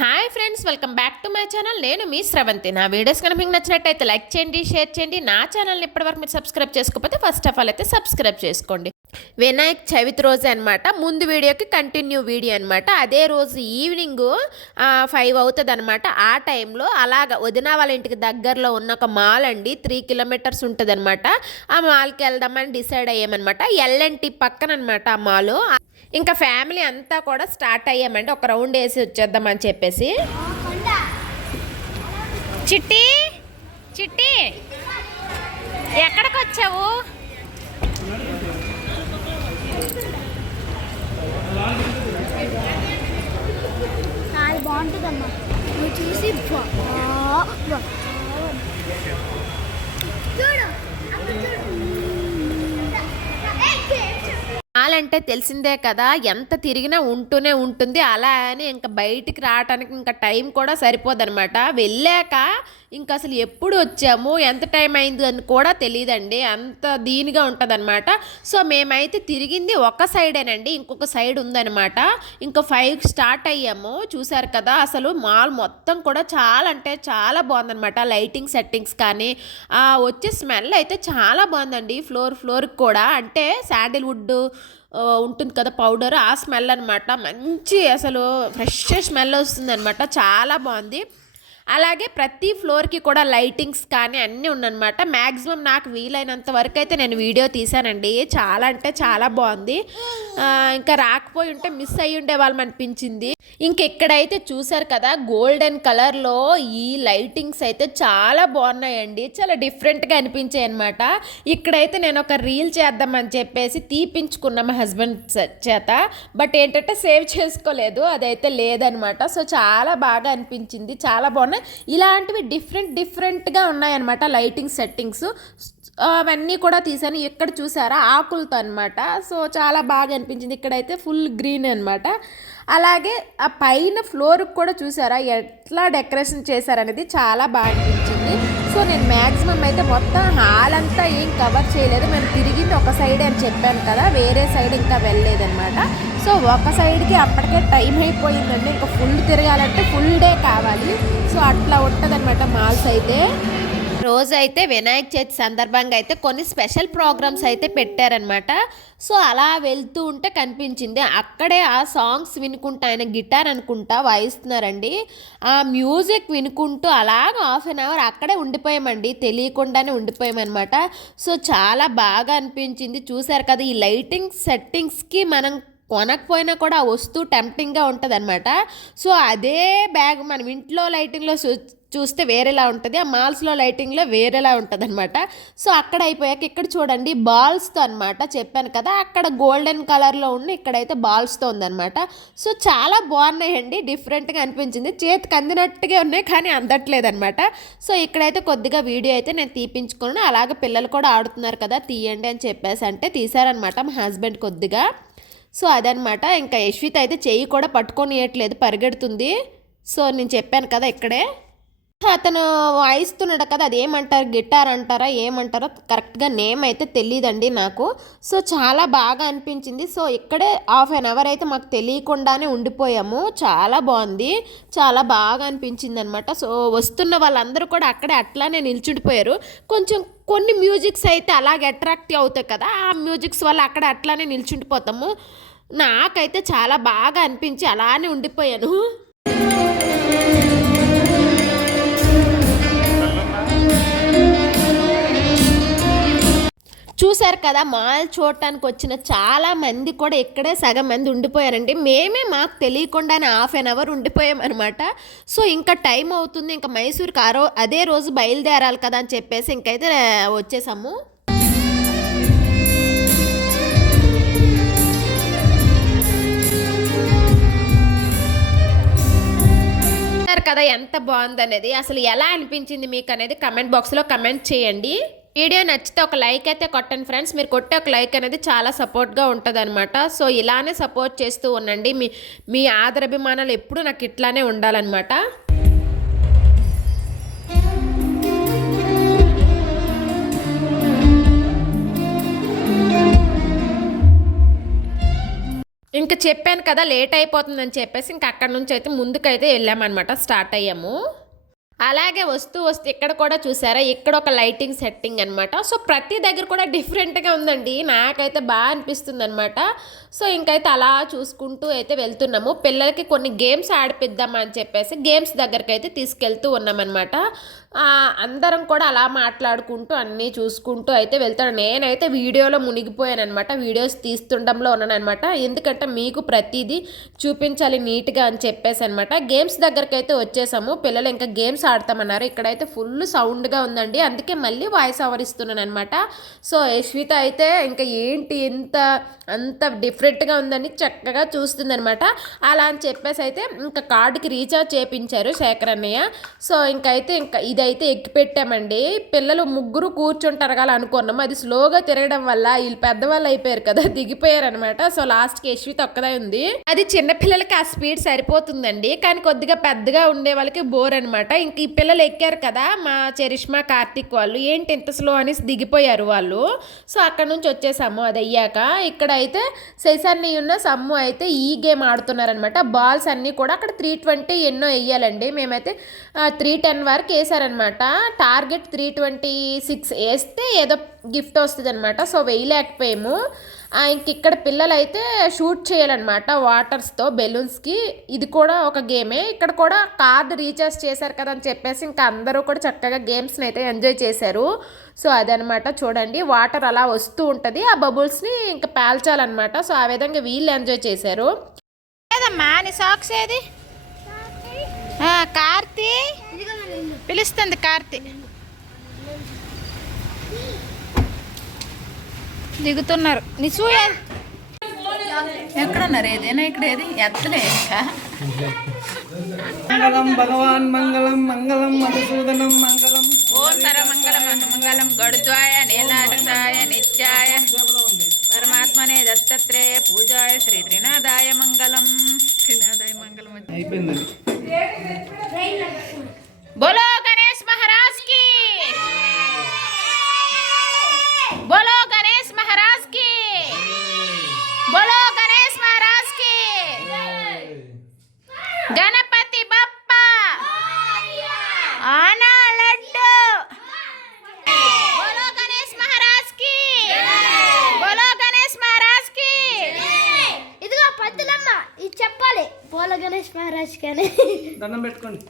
Hi friends welcome back to my channel. నేను మీ స్రవంతి. నా వీడియోస్ కనుక మీకు నచ్చినట్టయితే లైక్ చేయండి షేర్ చేయండి. నా ఛానల్ని ఇప్పటివరకు మీరు సబ్స్క్రైబ్ చేసుకోకపోతే ఫస్ట్ ఆఫ్ ఆల్ అయితే సబ్స్క్రైబ్ చేసుకోండి. వినాయక్ చవితి రోజు అనమాట ముందు వీడియోకి కంటిన్యూ వీడియో అనమాట అదే రోజు ఈవినింగ్ ఫైవ్ అవుతుంది అనమాట ఆ టైంలో అలాగ వదిన వాళ్ళ ఇంటికి దగ్గరలో ఉన్న ఒక మాల్ అండి. త్రీ కిలోమీటర్స్ ఉంటుంది అనమాట ఆ మాల్కి వెళ్దామని డిసైడ్ అయ్యామన్నమాట. ఎల్ఎన్టీ పక్కన అనమాట ఆ మాల్. ఇంకా ఫ్యామిలీ అంతా కూడా స్టార్ట్ అయ్యామండి. ఒక రౌండ్ వేసి వచ్చేద్దామని చెప్పేసి. చిట్టి చిట్టి ఎక్కడికి వచ్చావు? చాలా బాగుంటుందమ్మా. నువ్వు చూసి చూడు. మాలంటే అంటే తెలిసిందే కదా ఎంత తిరిగినా ఉంటూనే ఉంటుంది. అలా అని ఇంకా బయటికి రావడానికి ఇంకా టైం కూడా సరిపోదన్నమాట. వెళ్ళాక ఇంకా అసలు ఎప్పుడు వచ్చాము ఎంత టైం అయింది అని కూడా తెలియదండి. అంత దీనిగా ఉంటుందన్నమాట. సో మేమైతే తిరిగింది ఒక సైడేనండి ఇంకొక సైడ్ ఉందన్నమాట. ఇంకా ఫైవ్ స్టార్ట్ అయ్యాము. చూసారు కదా అసలు మాల్ మొత్తం కూడా చాలా అంటే చాలా బాగుందన్నమాట. లైటింగ్ సెట్టింగ్స్ కానీ వచ్చే స్మెల్ అయితే చాలా బాగుందండి. ఫ్లోర్ ఫ్లోర్కి కూడా. అంటే శాండిల్వుడ్ ఉంటుంది కదా పౌడర్. ఆ స్మెల్ అనమాట మంచి అసలు ఫ్రెష్ స్మెల్ వస్తుంది అనమాట చాలా బాగుంది. అలాగే ప్రతి ఫ్లోర్కి కూడా లైటింగ్స్ కానీ అన్నీ ఉన్నమాట మ్యాక్సిమం నాకు వీలైనంత వరకు అయితే నేను వీడియో తీశానండి. చాలా అంటే చాలా బాగుంది. ఇంకా రాకపోయి ఉంటే మిస్ అయ్యి ఉండే వాళ్ళం అనిపించింది ఇంకెక్కడైతే చూసారు కదా గోల్డెన్ కలర్లో ఈ లైటింగ్స్ అయితే చాలా బాగున్నాయండి. చాలా డిఫరెంట్గా అనిపించాయి అనమాట ఇక్కడైతే నేను ఒక రీల్ చేద్దామని చెప్పేసి తీపించుకున్న మా హస్బెండ్ చేత. బట్ ఏంటంటే సేవ్ చేసుకోలేదు అదైతే లేదనమాట సో చాలా బాగా అనిపించింది. చాలా బాగున్నాయి ఇలాంటివి డిఫరెంట్ డిఫరెంట్గా ఉన్నాయన్నమాట లైటింగ్ సెట్టింగ్స్ అవన్నీ కూడా తీసాను. ఇక్కడ చూసారా? ఆకులతో అనమాట సో చాలా బాగా అనిపించింది. ఇక్కడైతే ఫుల్ గ్రీన్ అనమాట అలాగే ఆ పైన ఫ్లోర్కి కూడా చూసారా? ఎట్లా డెకరేషన్ చేశారనేది చాలా బాగా అనిపించింది. సో నేను మ్యాక్సిమం అయితే మొత్తం హాల్ అంతా ఏం కవర్ చేయలేదు. మేము తిరిగింది ఒక సైడ్ అని చెప్పాను కదా వేరే సైడ్ ఇంకా వెళ్ళలేదన్నమాట. సో ఒక సైడ్కి అప్పటికే టైం అయిపోయిందండి. ఇంకా ఫుల్ తిరగాలంటే ఫుల్ డే కావాలి. సో అట్లా ఉంటుందన్నమాట మాల్స్ అయితే. రోజు అయితే వినాయక చవితి సందర్భంగా అయితే కొన్ని స్పెషల్ ప్రోగ్రామ్స్ అయితే పెట్టారనమాట సో అలా వెళ్తూ ఉంటే కనిపించింది. అక్కడే ఆ సాంగ్స్ వినుకుంటూ ఆయన గిటార్ అనుకుంటా వాయిస్తున్నారండి. ఆ మ్యూజిక్ వినుకుంటూ అలాగ హాఫ్ అన్ అవర్ అక్కడే ఉండిపోయామండి. తెలియకుండానే ఉండిపోయామన్నమాట. సో చాలా బాగా అనిపించింది. చూసారు కదా ఈ లైటింగ్ సెట్టింగ్స్కి మనం కొనకపోయినా కూడా ఆ వస్తువు టెంప్టింగ్గా ఉంటుంది అనమాట సో అదే బ్యాగ్ మనం ఇంట్లో లైటింగ్లో చూస్తే వేరేలా ఉంటుంది. ఆ మాల్స్లో లైటింగ్లో వేరేలా ఉంటుంది అనమాట సో అక్కడ అయిపోయాక ఇక్కడ చూడండి బాల్స్తో అనమాట చెప్పాను కదా అక్కడ గోల్డెన్ కలర్లో ఉన్న ఇక్కడైతే బాల్స్తో ఉందనమాట సో చాలా బాగున్నాయండి డిఫరెంట్గా అనిపించింది. చేతికి అందినట్టుగా ఉన్నాయి కానీ అందట్లేదనమాట సో ఇక్కడైతే కొద్దిగా వీడియో అయితే నేను తీపించుకున్నాను. అలాగే పిల్లలు కూడా ఆడుతున్నారు కదా తీయండి అని చెప్పేసి అంటే తీశారనమాట మా హస్బెండ్ కొద్దిగా. సో అదనమాట ఇంకా యశ్విత్ అయితే చెయ్యి కూడా పట్టుకొని ఇవ్వట్లేదు పరిగెడుతుంది. సో నేను చెప్పాను కదా ఇక్కడే. అతను వాయిస్తున్నాడు కదా అది ఏమంటారు గిటార్ అంటారా? ఏమంటారో? కరెక్ట్గా నేమ్ అయితే తెలియదండి నాకు. సో చాలా బాగా అనిపించింది. సో ఇక్కడే హాఫ్ అన్ అవర్ అయితే మాకు తెలియకుండానే ఉండిపోయాము. చాలా బాగుంది. చాలా బాగా అనిపించింది అనమాట సో వస్తున్న వాళ్ళందరూ కూడా అక్కడే అట్లానే నిల్చుండిపోయారు. కొంచెం కొన్ని మ్యూజిక్స్ అయితే అలాగే అట్రాక్టివ్ అవుతాయి కదా ఆ మ్యూజిక్స్ వల్ల అక్కడ అట్లానే నిల్చుండిపోతాము. నాకైతే చాలా బాగా అనిపించి అలానే ఉండిపోయాను. చూశారు కదా మాల్ చూడటానికి వచ్చిన చాలా మంది కూడా ఇక్కడే సగం మంది ఉండిపోయారండి. మేమే మాకు తెలియకుండానే హాఫ్ అన్ అవర్ ఉండిపోయామన్నమాట సో ఇంకా టైం అవుతుంది ఇంకా మైసూర్కి ఆ రో అదే రోజు బయలుదేరాలి కదా అని చెప్పేసి ఇంకైతే వచ్చేసాము. చూశారు కదా ఎంత బాగుందనేది. అసలు ఎలా అనిపించింది మీకు అనేది కమెంట్ బాక్స్లో కమెంట్ చేయండి. వీడియో నచ్చితే ఒక లైక్ అయితే కొట్టండి ఫ్రెండ్స్. మీరు కొట్టే ఒక లైక్ అనేది చాలా సపోర్ట్గా ఉంటుంది అనమాట సో ఇలానే సపోర్ట్ చేస్తూ ఉండండి. మీ మీ ఆదరాభిమానాలు ఎప్పుడూ నాకు ఇట్లానే ఉండాలన్నమాట. ఇంకా చెప్పాను కదా లేట్ అయిపోతుందని చెప్పేసి ఇంకా అక్కడ నుంచి అయితే ముందుకైతే వెళ్ళామన్నమాట స్టార్ట్ అయ్యాము. అలాగే వస్తూ వస్తూ ఇక్కడ కూడా చూసారా? ఇక్కడ ఒక లైటింగ్ సెట్టింగ్ అనమాట సో ప్రతి దగ్గర కూడా డిఫరెంట్గా ఉందండి. నాకైతే బాగా అనిపిస్తుంది అనమాట సో ఇంకైతే అలా చూసుకుంటూ అయితే వెళ్తున్నాము. పిల్లలకి కొన్ని గేమ్స్ ఆడిపిద్దామా అని చెప్పేసి గేమ్స్ దగ్గరికి అయితే తీసుకెళ్తూ ఉన్నామన్నమాట. అందరం కూడా అలా మాట్లాడుకుంటూ అన్నీ చూసుకుంటూ అయితే వెళ్తాను నేనైతే వీడియోలో మునిగిపోయాను అనమాట వీడియోస్ తీస్తుండంలో ఉన్నాను అనమాట ఎందుకంటే మీకు ప్రతిదీ చూపించాలి నీట్గా అని చెప్పేసి అనమాట గేమ్స్ దగ్గరికి అయితే వచ్చేసాము. పిల్లలు ఇంకా గేమ్స్ ఆడతామన్నారు. ఇక్కడైతే ఫుల్ సౌండ్గా ఉందండి. అందుకే మళ్ళీ వాయిస్ ఓవర్ ఇస్తున్నాను అనమాట సో యశ్విత అయితే ఇంకా ఏంటి ఎంత అంత డిఫరెంట్గా ఉందని చక్కగా చూస్తుంది అనమాట అలా అని చెప్పేసి అయితే ఇంకా కార్డుకి రీఛార్జ్ చేయించారు శేఖర్ అన్నయ్య. సో ఇంకైతే ఇంకా ఇదైతే ఎక్కి పెట్టామండి. పిల్లలు ముగ్గురు కూర్చుంటారు కదా అనుకున్నాం. అది స్లోగా తిరగడం వల్ల వీళ్ళు పెద్దవాళ్ళు అయిపోయారు కదా దిగిపోయారు అనమాట సో లాస్ట్కి యశ్విత ఒక్కదే ఉంది. అది చిన్నపిల్లలకి ఆ స్పీడ్ సరిపోతుందండి. కానీ కొద్దిగా పెద్దగా ఉండే వాళ్ళకి బోర్ అనమాట ఇంక ఈ పిల్లలు ఎక్కారు కదా మా చరిష్మా కార్తిక్ వాళ్ళు. ఏంటి ఇంత స్లో అనేసి దిగిపోయారు వాళ్ళు. సో అక్కడ నుంచి వచ్చేసాము. అది అయ్యాక ఇక్కడ అయితే ఉన్న సమ్ము అయితే ఈ గేమ్ ఆడుతున్నారనమాట బాల్స్ అన్నీ కూడా అక్కడ త్రీ ట్వంటీ ఎన్నో వేయాలండి మేమైతే త్రీ టెన్ వరకు వేసారనమాట టార్గెట్ త్రీ ట్వంటీ సిక్స్ వేస్తే ఏదో గిఫ్ట్ వస్తుంది అనమాట సో వేయలేకపోయాము. ఆ, ఇంక ఇక్కడ పిల్లలు అయితే షూట్ చేయాలన్నమాట వాటర్స్తో బెలూన్స్కి. ఇది కూడా ఒక గేమే. ఇక్కడ కూడా కార్డు రీఛార్జ్ చేశారు కదా అని చెప్పేసి ఇంకా అందరూ కూడా చక్కగా గేమ్స్ని అయితే ఎంజాయ్ చేశారు. సో అదనమాట చూడండి. వాటర్ అలా వస్తూ ఉంటుంది. ఆ బబుల్స్ని ఇంకా పేల్చాలన్నమాట సో ఆ విధంగా వీళ్ళు ఎంజాయ్ చేశారు. లేదమ్మా నీ సాక్స్ ఏది? ఆ, కార్తీ. పిలుస్తుంది కార్తీ. దిగుతున్నారు. నీ షూ ఏది ఎక్కడున్నారు? ఏదైనా ఇక్కడ ఏది? ఎత్తలే ఇంకా. మంగళం భగవాన్ మంగళం మంగళం మధుసూదనం మంగళం. ఓం సరమంగళం మంగళం గడుద్వాయ నీలాటాయ నిత్యాయ పరమాత్మనే దత్తత్రేయ పూజాయ శ్రీ త్రినాదాయ మంగళం. త్రినాదాయ మంగళం అయిపోయింది బోలో గణేష్ మహారాజ్కి! బోలో గణేష్ మహారాజ్కి! బోలో గణేష్ మహారాజ్కి! గణ పోల గణేష్ మహారాజ్ కానీ దండం పెట్టుకోండి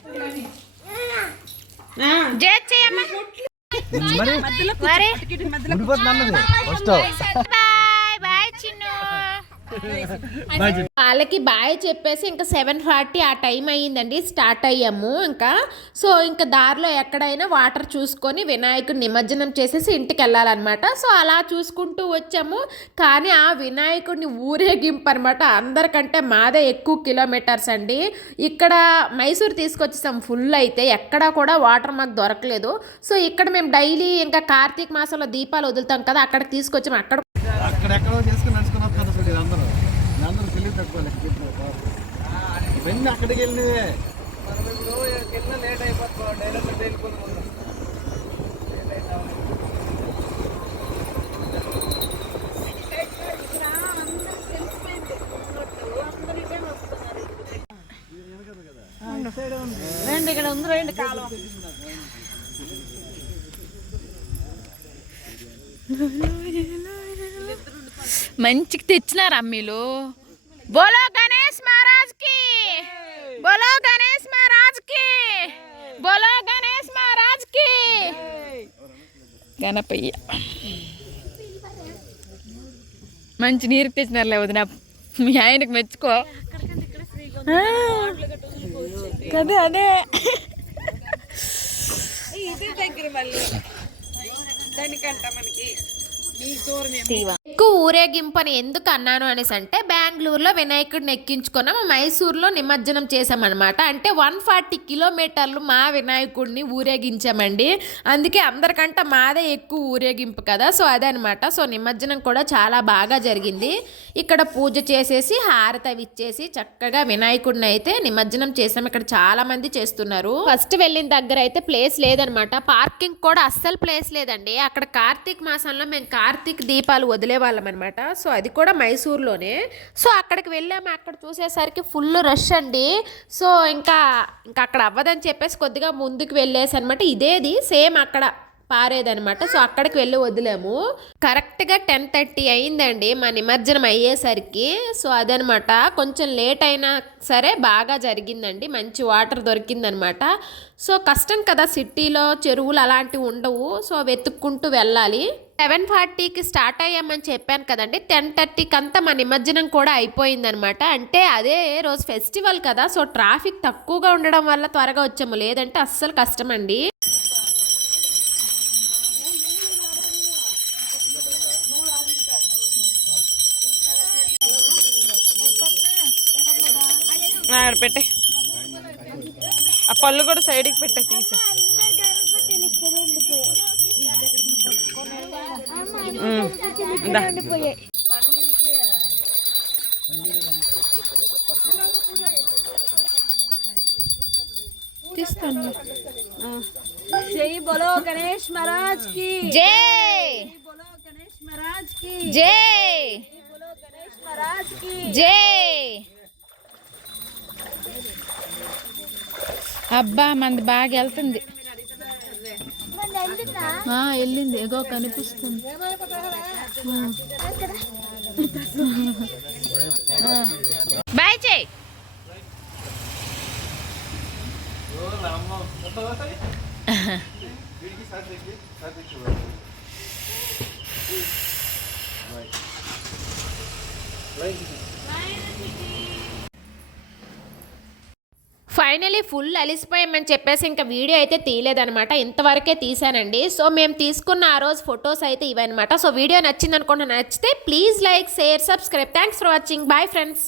జై చేయమ్మ మరి బాయ్ బాయ్ చిన్ను వాళ్ళకి బాయ్ చెప్పేసి ఇంకా సెవెన్ ఫార్టీ ఆ టైం అయ్యిందండి స్టార్ట్ అయ్యాము ఇంకా. సో ఇంకా దారిలో ఎక్కడైనా వాటర్ చూసుకొని వినాయకుడి నిమజ్జనం చేసేసి ఇంటికి వెళ్ళాలన్నమాట. సో అలా చూసుకుంటూ వచ్చాము. కానీ ఆ వినాయకుడిని ఊరేగింపు అనమాట అందరికంటే మాదే ఎక్కువ కిలోమీటర్స్ అండి. ఇక్కడ మైసూర్ తీసుకొచ్చేసాం ఫుల్ అయితే. ఎక్కడా కూడా వాటర్ మాకు దొరకలేదు. సో ఇక్కడ మేము డైలీ ఇంకా కార్తీక మాసంలో దీపాలు వదులుతాం కదా అక్కడికి తీసుకొచ్చాము. అక్కడ అక్కడెక్కడో చేసుకుని నడుచుకుని వస్తారు అసలు ఇది అందరూ అందరూ. ఇవన్నీ అక్కడికి వెళ్ళినవే. లేట్ అయిపోతుంది డైరెక్ట్ వెళ్ళిపోతుంది మంచికి తెచ్చినారా అమ్మీలు బోలో కానీ మహారాజ్కి బోలో గణేష్ మహారాజ్కి బోలో గణేష్ మహారాజ్కి గణపయ్య. మంచి నీరు తెచ్చినారులే వదిన. మీ ఆయనకు మెచ్చుకో. కదే అదే. ఎక్కువ ఊరేగింపు ఊరేగింపని ఎందుకు అన్నాను అనేసి అంటే బెంగళూరులో వినాయకుడిని ఎక్కించుకున్నాం. మైసూర్లో నిమజ్జనం చేసామన్నమాట అంటే వన్ ఫార్టీ కిలోమీటర్లు మా వినాయకుడిని ఊరేగించామండి. అందుకే అందరికంటే మాదే ఎక్కువ ఊరేగింపు కదా. సో అదే అనమాట సో నిమజ్జనం కూడా చాలా బాగా జరిగింది. ఇక్కడ పూజ చేసేసి హారత ఇచ్చేసి చక్కగా వినాయకుడిని అయితే నిమజ్జనం చేసాం ఇక్కడ చాలా మంది చేస్తున్నారు. ఫస్ట్ వెళ్ళిన దగ్గర అయితే ప్లేస్ లేదనమాట పార్కింగ్ కూడా అస్సలు ప్లేస్ లేదండి. అక్కడ కార్తీక మాసంలో మేము కార్తీక్ దీపాలు వదిలే వాళ్ళం అనమాట సో అది కూడా మైసూర్లోనే. సో అక్కడికి వెళ్ళాము. అక్కడ చూసేసరికి ఫుల్ రష్ అండి. సో ఇంకా ఇంకా అక్కడ అవ్వదని చెప్పేసి కొద్దిగా ముందుకు వెళ్ళేసి అనమాట ఇదేది? సేమ్ అక్కడ. పారేదనమాట. సో అక్కడికి వెళ్ళి వదిలాము. కరెక్ట్గా టెన్ థర్టీ అయిందండి. మా నిమజ్జనం అయ్యేసరికి. సో అదనమాట. కొంచెం లేట్ అయినా సరే బాగా జరిగిందండి. మంచి వాటర్ దొరికిందనమాట. సో కష్టం కదా సిటీలో చెరువులు అలాంటివి ఉండవు. సో వెతుక్కుంటూ వెళ్ళాలి. సెవెన్ ఫార్టీకి స్టార్ట్ అయ్యామని చెప్పాను కదండి. టెన్ థర్టీకి అంతా మా నిమజ్జనం కూడా అయిపోయిందనమాట. అంటే అదే రోజు ఫెస్టివల్ కదా. సో ట్రాఫిక్ తక్కువగా ఉండడం వల్ల త్వరగా వచ్చాము. లేదంటే అస్సలు కష్టమండి. ఇక్కడ పెట్టే ఆ పళ్ళు కూడా సైడ్కి పెట్టే తీసి తీస్తాను జై బోలో గణేష్ మహారాజ్ కి జై బోలో గణేష్ మహారాజ్ కి జై బోలో గణేష్ మహారాజ్ కి జై అబ్బా మంది బాగా వెళ్తుంది. ఆ, వెళ్ళింది. ఎగో కనిపిస్తుంది. బాయ్ చేయి. ఫైనలీ ఫుల్ అలిసిపోయామని చెప్పేసి ఇంకా వీడియో అయితే తీయలేదనమాట ఇంతవరకే తీశానండి. సో మేము తీసుకున్న ఆ రోజు ఫొటోస్ అయితే ఇవన్నమాట. సో వీడియో నచ్చింది అనుకుంటున్నా నచ్చితే please like share subscribe. Thanks for watching. Bye friends.